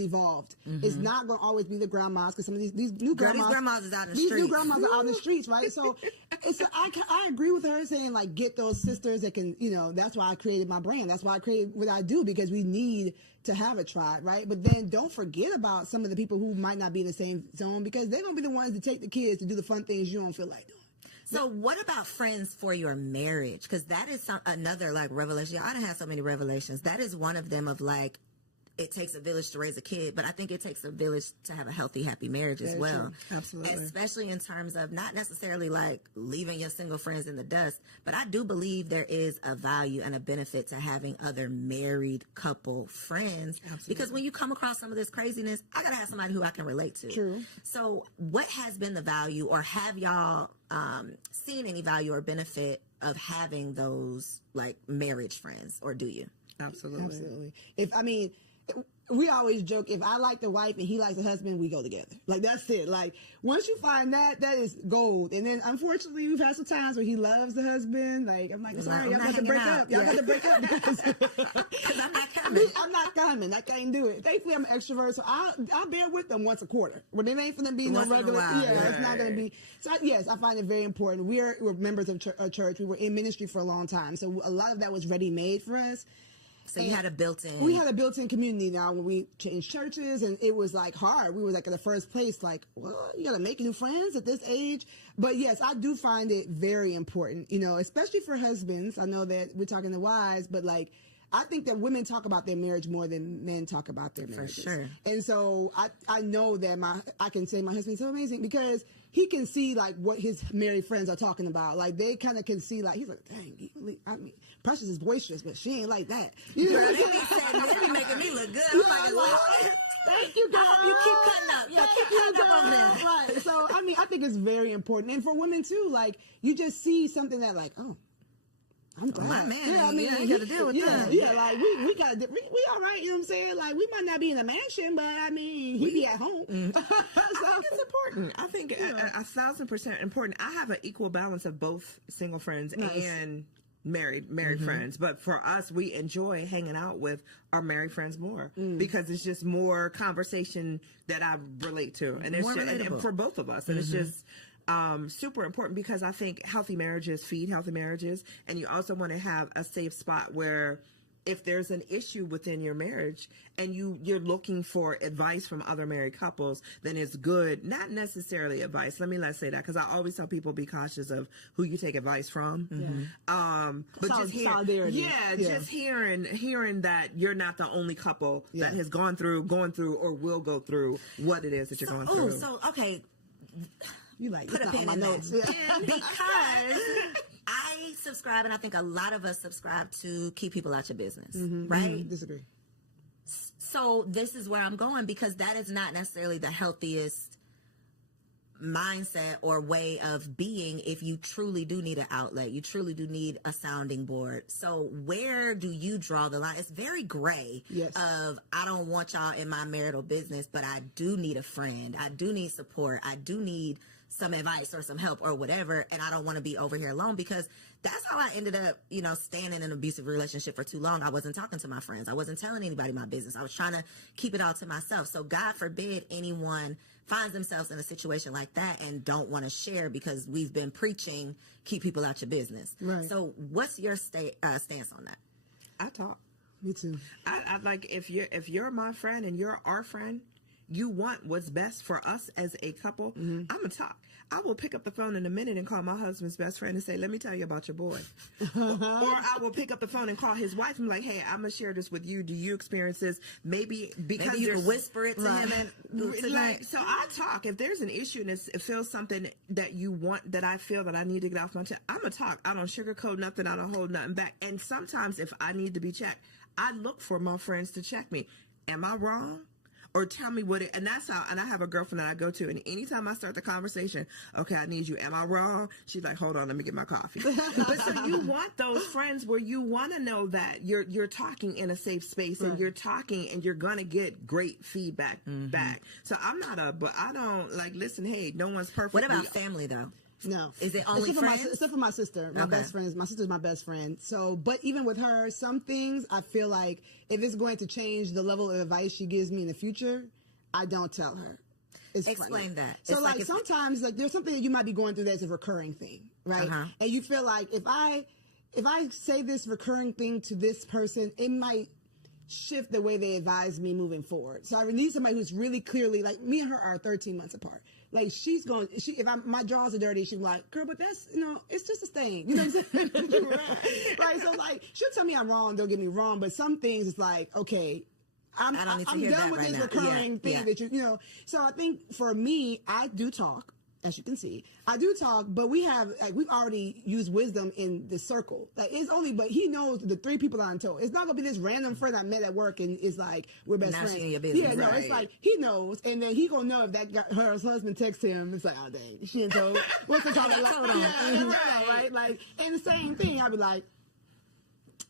evolved. It's not going to always be the grandmas, because some of these new grandmas, these grandmas is out in the these streets. new grandmas are out in the streets, right? So I agree with her saying, like, get those sisters that can, that's why I created my brand. That's why I created what I do, because we need to have a tribe, right? But then don't forget about some of the people who might not be in the same zone, because they're going to be the ones to take the kids to do the fun things you don't feel like doing. So what about friends for your marriage? Because that is another, like, revelation. I done had so many revelations. That is one of them, of, like, it takes a village to raise a kid, but I think it takes a village to have a healthy, happy marriage as well. True. Absolutely. Especially in terms of not necessarily like leaving your single friends in the dust, but I do believe there is a value and a benefit to having other married couple friends. Absolutely. Because when you come across some of this craziness, I gotta have somebody who I can relate to. True. So what has been the value, or have y'all seen any value or benefit of having those like marriage friends, or do you? Absolutely. We always joke, if I like the wife and he likes the husband, we go together. Like, that's it. Like, once you find that is gold. And then, unfortunately, we've had some times where he loves the husband. Like, I'm like, sorry, y'all got to break up. Y'all got to break up because I'm not coming. I'm not coming. I can't do it. Thankfully, I'm an extrovert, so I'll bear with them once a quarter. When it ain't for them being no Once in a regular. while, Yeah, it's not going to be. So, yes, I find it very important. We're members of church. We were in ministry for a long time. So, a lot of that was ready-made for us. So you had a built-in. We had a built-in community now when we changed churches, and it was like hard. We were like in the first place, like, well, you got to make new friends at this age. But yes, I do find it very important, especially for husbands. I know that we're talking to wives, but like, I think that women talk about their marriage more than men talk about their marriages. For sure. And so I know that I can say my husband's so amazing because he can see like what his married friends are talking about. Like they kind of can see like, he's like, dang, Precious is boisterous, but she ain't like that. Girl, they be making me look good. I'm like, Lord, thank you, girl. You keep cutting up. Yeah, keep cutting up over there. Right. So, I think it's very important. And for women, too, like, you just see something that, like, oh, I'm glad. My man, yeah, I got to deal with that. Yeah, like, we got to, we all right, you know what I'm saying? Like, we might not be in a mansion, but, he be at home. I think it's important. I think 1,000% important. I have an equal balance of both single friends and married friends, but for us, we enjoy hanging out with our married friends more because it's just more conversation that I relate to, and it's just, and for both of us, and it's just super important because I think healthy marriages feed healthy marriages, and you also want to have a safe spot where if there's an issue within your marriage and you're looking for advice from other married couples, then it's good. Not necessarily advice. Let's say that, because I always tell people be cautious of who you take advice from. But just just hearing that you're not the only couple that has gone through or will go through what it is that you're going through. So okay. You like put a pin on my notes. Because I subscribe, and I think a lot of us subscribe to keep people out your business, right? Disagree. So this is where I'm going, because that is not necessarily the healthiest mindset or way of being if you truly do need an outlet. You truly do need a sounding board. So where do you draw the line? It's very gray of, I don't want y'all in my marital business, but I do need a friend. I do need support. I do need some advice or some help or whatever, and I don't want to be over here alone, because that's how I ended up, staying in an abusive relationship for too long. I wasn't talking to my friends. I wasn't telling anybody my business. I was trying to keep it all to myself. So God forbid anyone finds themselves in a situation like that and don't want to share, because we've been preaching, keep people out your business. Right. So what's your stance on that? I talk. Me too. I like, if you're my friend and you're our friend, you want what's best for us as a couple, I'm going to talk. I will pick up the phone in a minute and call my husband's best friend and say, let me tell you about your boy. Or I will pick up the phone and call his wife and be like, hey, I'm going to share this with you. Do you experience this? Maybe because you can whisper it to him. And so I talk. If there's an issue and it feels something that you want, that I feel that I need to get off my chest, I'm going to talk. I don't sugarcoat nothing. I don't hold nothing back. And sometimes if I need to be checked, I look for my friends to check me. Am I wrong? Or tell me and that's how, and I have a girlfriend that I go to, and anytime I start the conversation, okay, I need you. Am I wrong? She's like, hold on, let me get my coffee. But so you want those friends where you want to know that you're talking in a safe space, and you're talking and you're going to get great feedback back. So but I don't listen, hey, no one's perfect. What about family though? No. Is it only friends? Except for my sister. My best friend my sister's my best friend. So, but even with her, some things I feel like if it's going to change the level of advice she gives me in the future, I don't tell her. Explain that. So it's sometimes there's something that you might be going through that's a recurring thing, right? And you feel like if I say this recurring thing to this person, it might shift the way they advise me moving forward. So I need somebody who's really clearly, like, me and her are 13 months apart. Like, my drawers are dirty, she's like, girl, but that's, it's just a stain. You know what I'm saying? Right. So, she'll tell me I'm wrong, don't get me wrong, but some things it's like, okay, I'm I don't need to I'm hear done that with right this now. recurring thing that you know. So I think for me, I do talk. As you can see, I do talk, but we've already used wisdom in the circle. Like but he knows the 3 people I'm told. It's not gonna be this random friend I met at work and it's like we're best Now friends. she in your business. Yeah, no, Right. it's like he knows, and then he gonna know if her husband texts him. It's like, oh dang, she didn't told. What's the call? Hold on. Yeah, right. Like, and the same thing. I'd be like,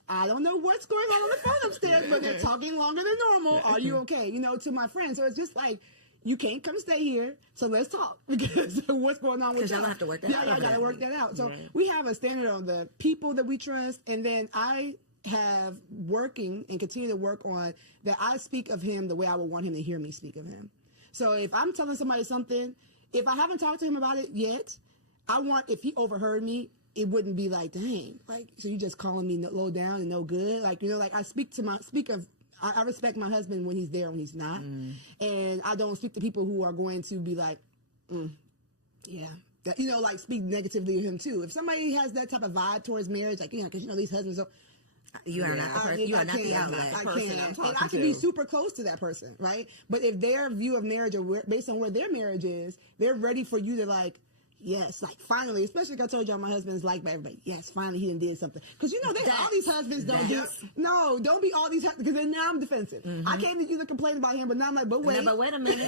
I don't know what's going on the phone upstairs, but they're talking longer than normal. Are you okay? You know, to my friends. So it's just like, you can't come stay here, so let's talk because what's going on with Because y'all have to work that out. Yeah, y'all gotta work that out. So we have a standard on the people that we trust, and then I have working and continue to work on that. I speak of him the way I would want him to hear me speak of him. So if I'm telling somebody something, if I haven't talked to him about it yet, I want, if he overheard me, it wouldn't be like, dang, like, so you just calling me low down and no good. Like, you know, like I I respect my husband when he's there, when he's not. And I don't speak to people who are going to be like, yeah. That, you know, like speak negatively of him too. If somebody has that type of vibe towards marriage, like, because you know, these husbands are, You are not the outlet. I person can't. I'm And talking I can be to. super close to that person, right? But if their view of marriage or based on where their marriage is, they're ready for you to like, yes, like finally, especially like I told y'all, my husband's liked by everybody. Yes, finally he did something. Because you know, all these husbands don't do. No, don't be all these because then now I'm defensive. I came to you to complain about him, but now I'm like, but wait, No, but wait a minute.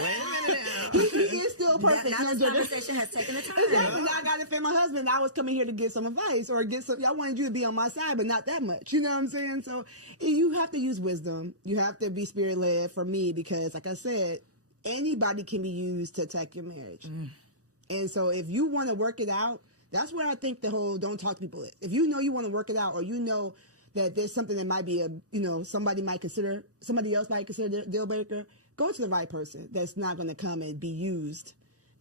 he is still perfect. Now You know, this Georgia. conversation has taken the time. Exactly. Now I got to defend my husband. I was coming here to get some advice or get some. I wanted you to be on my side, but not that much. You know what I'm saying? So you have to use wisdom. You have to be spirit led for me because, like I said, anybody can be used to attack your marriage. And so if you want to work it out, that's where I think the whole don't talk to people is. If you know you want to work it out, or you know that there's something that might be somebody else might consider a deal breaker, go to the right person that's not going to come and be used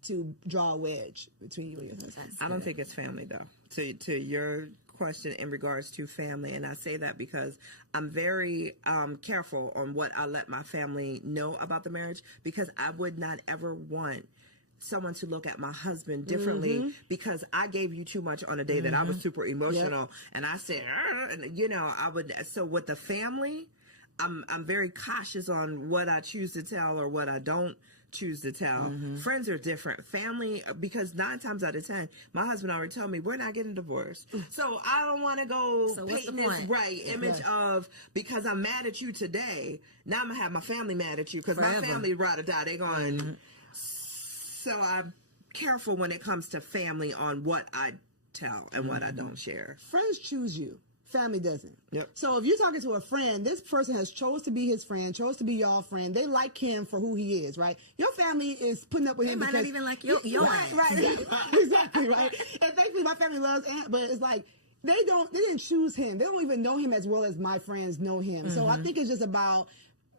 to draw a wedge between you and your husband. I don't think it's family though. To your question in regards to family, and I say that because I'm very careful on what I let my family know about the marriage, because I would not ever want someone to look at my husband differently because I gave you too much on a day that I was super emotional and I said, and you know, I would. So with the family, I'm very cautious on what I choose to tell or what I don't choose to tell. Friends are different. Family, because 9 times out of 10, my husband already told me we're not getting divorced. So I don't want to go paint this image of, because I'm mad at you today, now I'm gonna have my family mad at you because my family ride or die. They going. So I'm careful when it comes to family on what I tell and what I don't share. Friends choose you. Family doesn't. Yep. So if you're talking to a friend, this person has chose to be his friend, chose to be y'all friend. They like him for who he is, right? Your family is putting up with him might because not even like your right, exactly, right. And thankfully, my family loves Ant, but it's like they didn't choose him. They don't even know him as well as my friends know him. So I think it's just about,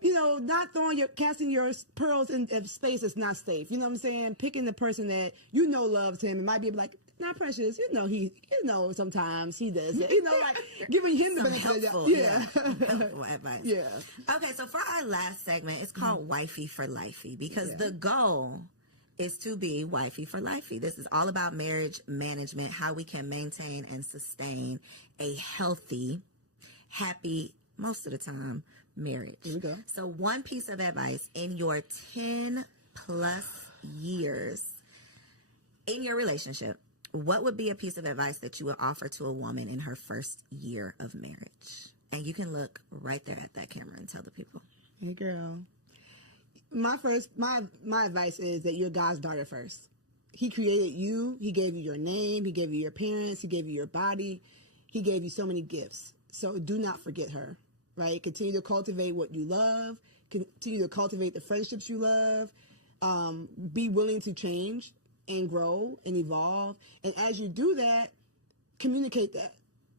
you know, not casting your pearls in space that's not safe. You know what I'm saying? Picking the person that you know loves him and might be like, not Precious. You know, sometimes he does it. You know, like giving him the benefit of the helpful advice. Yeah. Okay, so for our last segment, it's called Wifey for Lifey, because the goal is to be wifey for lifey. This is all about marriage management, how we can maintain and sustain a healthy, happy, most of the time, marriage. Here we go. So one piece of advice in your 10 plus years in your relationship, what would be a piece of advice that you would offer to a woman in her first year of marriage? And you can look right there at that camera and tell the people. Hey, girl. My advice is that you're God's daughter first. He created you. He gave you your name. He gave you your parents. He gave you your body. He gave you so many gifts. So do not forget her, right? Continue to cultivate what you love. Continue to cultivate the friendships you love. Be willing to change and grow and evolve. And as you do that, communicate that.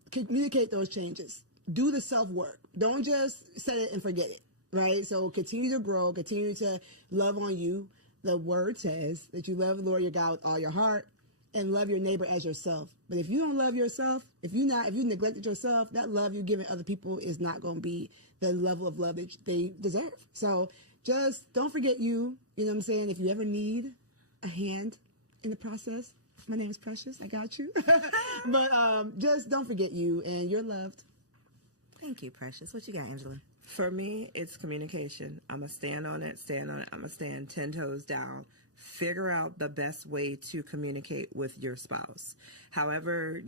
Communicate those changes. Do the self-work. Don't just set it and forget it, right? So continue to grow, continue to love on you. The word says that you love the Lord your God with all your heart and love your neighbor as yourself. But if you don't love yourself, if you neglected yourself, that love you're giving other people is not going to be the level of love that they deserve. So just don't forget you. You know what I'm saying? If you ever need a hand in the process, my name is Precious. I got you. But just don't forget you, and you're loved. Thank you, Precious. What you got, Angela? For me, it's communication. I'm going to stand on it. I'm going to stand 10 toes down. Figure out the best way to communicate with your spouse. However,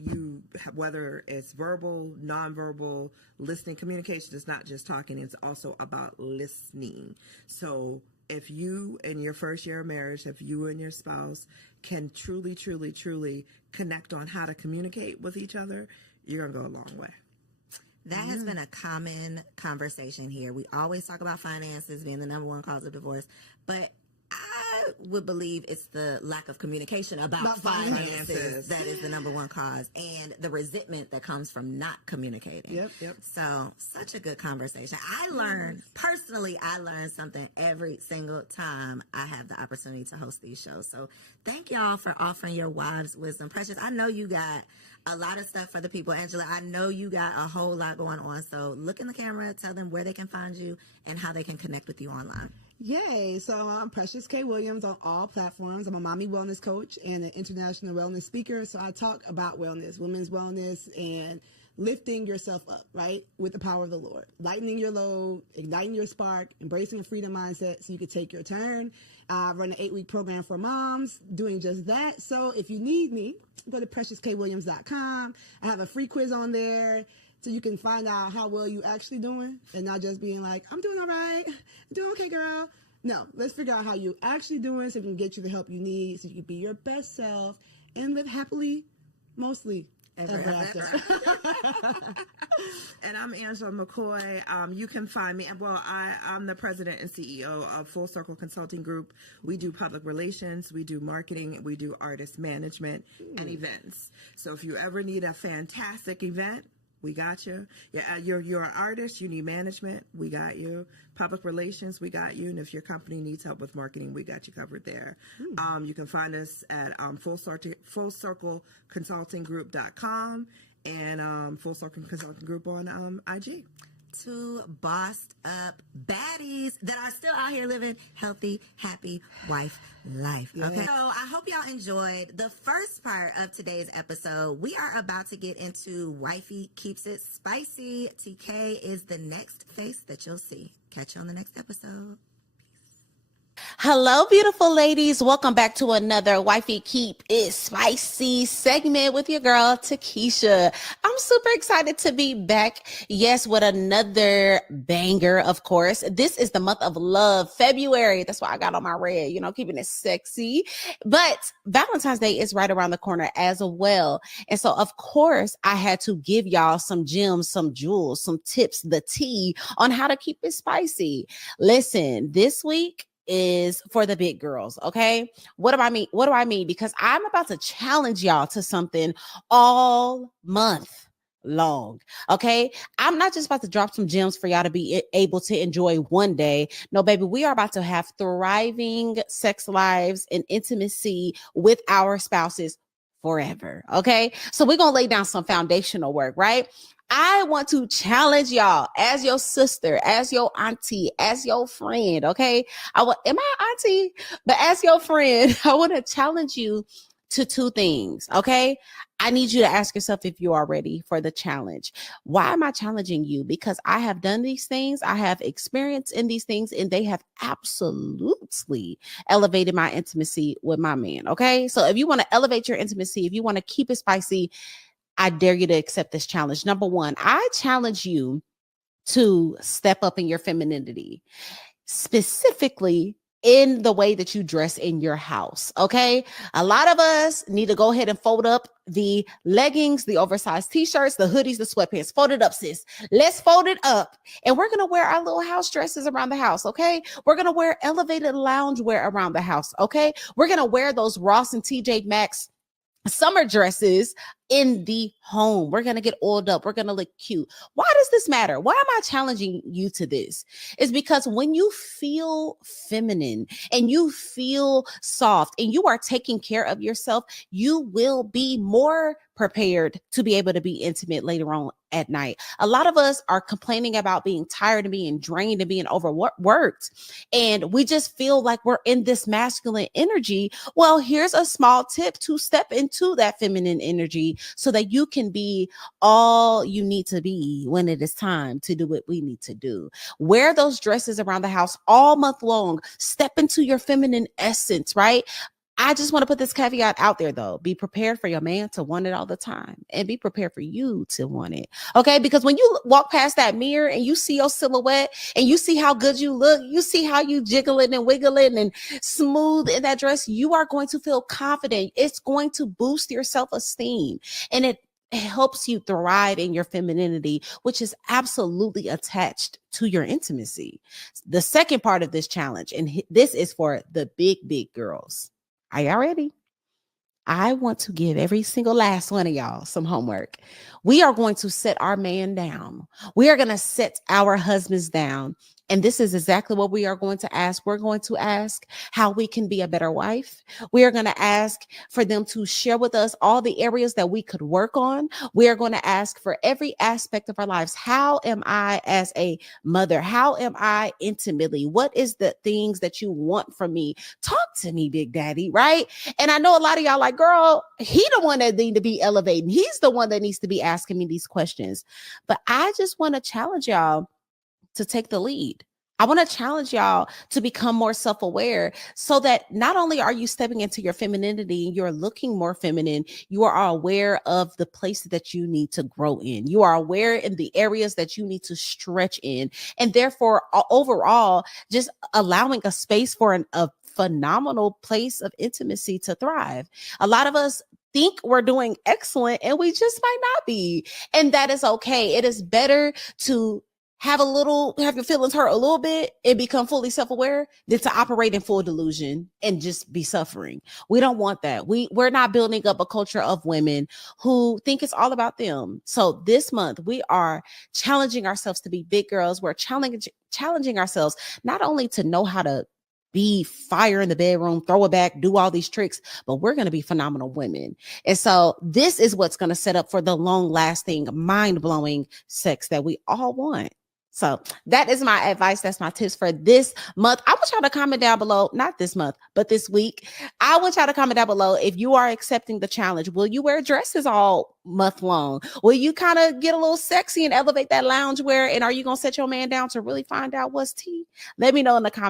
whether it's verbal, nonverbal, listening, communication is not just talking, it's also about listening. So if you, in your first year of marriage, if you and your spouse can truly, truly, truly connect on how to communicate with each other, you're going to go a long way. That has been a common conversation here. We always talk about finances being the number one cause of divorce, but I would believe it's the lack of communication about finances that is the number one cause, and the resentment that comes from not communicating. Yep. So, such a good conversation. I learned something every single time I have the opportunity to host these shows. So, thank y'all for offering your wives' wisdom. Precious, I know you got a lot of stuff for the people. Angela, I know you got a whole lot going on. So, look in the camera, tell them where they can find you and how they can connect with you online. Yay. So I'm Precious K. Williams on all platforms. I'm a mommy wellness coach and an international wellness speaker. So I talk about wellness, women's wellness, and lifting yourself up, right, with the power of the Lord. Lightening your load, igniting your spark, embracing a freedom mindset so you can take your turn. I run an 8-week program for moms doing just that. So if you need me, go to PreciousKWilliams.com. I have a free quiz on there, so you can find out how well you actually doing and not just being like, I'm doing all right. I'm doing okay, girl. No, let's figure out how you actually doing so we can get you the help you need so you can be your best self and live happily, mostly ever after. And I'm Angela McCoy. You can find me. Well, I'm the president and CEO of Full Circle Consulting Group. We do public relations, we do marketing, we do artist management and events. So if you ever need a fantastic event, we got you. Yeah, you're an artist, you need management, we got you. Public relations, we got you. And if your company needs help with marketing, we got you covered there. You can find us at fullcircleconsultinggroup.com and Full Circle Consulting Group on IG. Two bossed up baddies that are still out here living healthy, happy wife life. Okay. So I hope y'all enjoyed the first part of today's episode. We are about to get into Wifey Keeps It Spicy. TK is the next face that you'll see. Catch you on the next episode. Hello, beautiful ladies. Welcome back to another Wifey Keep It Spicy segment with your girl, Takesha. I'm super excited to be back. Yes, with another banger, of course. This is the month of love, February. That's why I got on my red, keeping it sexy. But Valentine's Day is right around the corner as well. And so, of course, I had to give y'all some gems, some jewels, some tips, the tea on how to keep it spicy. Listen, this week is for the big girls. Okay. What do I mean? Because I'm about to challenge y'all to something all month long. Okay. I'm not just about to drop some gems for y'all to be able to enjoy one day. No, baby, we are about to have thriving sex lives and intimacy with our spouses forever. Okay. So we're going to lay down some foundational work, right? I want to challenge y'all as your sister, as your auntie, as your friend. Okay. Am I auntie? But as your friend, I want to challenge you to two things. Okay. I need you to ask yourself if you are ready for the challenge. Why am I challenging you? Because I have done these things. I have experience in these things, and they have absolutely elevated my intimacy with my man. Okay. So if you want to elevate your intimacy, if you want to keep it spicy, I dare you to accept this challenge. Number one, I challenge you to step up in your femininity, specifically in the way that you dress in your house. Okay. A lot of us need to go ahead and fold up the leggings, the oversized t-shirts, the hoodies, the sweatpants. Fold it up, sis. Let's fold it up. And we're going to wear our little house dresses around the house. Okay. We're going to wear elevated loungewear around the house. Okay. We're going to wear those Ross and TJ Maxx summer dresses in the home. We're going to get oiled up. We're going to look cute. Why does this matter? Why am I challenging you to this? It's because when you feel feminine and you feel soft and you are taking care of yourself, you will be more prepared to be able to be intimate later on at night. A lot of us are complaining about being tired and being drained and being overworked. And we just feel like we're in this masculine energy. Well, here's a small tip to step into that feminine energy so that you can be all you need to be when it is time to do what we need to do. Wear those dresses around the house all month long. Step into your feminine essence, right? I just want to put this caveat out there though. Be prepared for your man to want it all the time, and be prepared for you to want it. Okay. Because when you walk past that mirror and you see your silhouette and you see how good you look, you see how you jiggling and wiggling and smooth in that dress, you are going to feel confident. It's going to boost your self-esteem, and it helps you thrive in your femininity, which is absolutely attached to your intimacy. The second part of this challenge, and this is for the big girls. Are y'all ready? I want to give every single last one of y'all some homework. We are going to set our man down. We are going to set our husbands down. And this is exactly what we are going to ask. We're going to ask how we can be a better wife. We are going to ask for them to share with us all the areas that we could work on. We are going to ask for every aspect of our lives. How am I as a mother? How am I intimately? What is the things that you want from me? Talk to me, Big Daddy, right? And I know a lot of y'all like, girl, he the one that need to be elevating. He's the one that needs to be asking me these questions. But I just want to challenge y'all to take the lead. I want to challenge y'all to become more self-aware so that not only are you stepping into your femininity, you're looking more feminine, you are aware of the places that you need to grow in. You are aware in the areas that you need to stretch in. And therefore, overall, just allowing a space for a phenomenal place of intimacy to thrive. A lot of us think we're doing excellent and we just might not be. And that is okay. It is better to have your feelings hurt a little bit and become fully self-aware than to operate in full delusion and just be suffering. We don't want that. We're not building up a culture of women who think it's all about them. So this month we are challenging ourselves to be big girls. We're challenging ourselves not only to know how to be fire in the bedroom, throw it back, do all these tricks, but we're going to be phenomenal women. And so this is what's going to set up for the long lasting, mind-blowing sex that we all want. So that is my advice. That's my tips for this month. I want y'all to comment down below, not this month, but this week. I want y'all to comment down below if you are accepting the challenge. Will you wear dresses all month long? Will you kind of get a little sexy and elevate that loungewear? And are you going to set your man down to really find out what's tea? Let me know in the comments.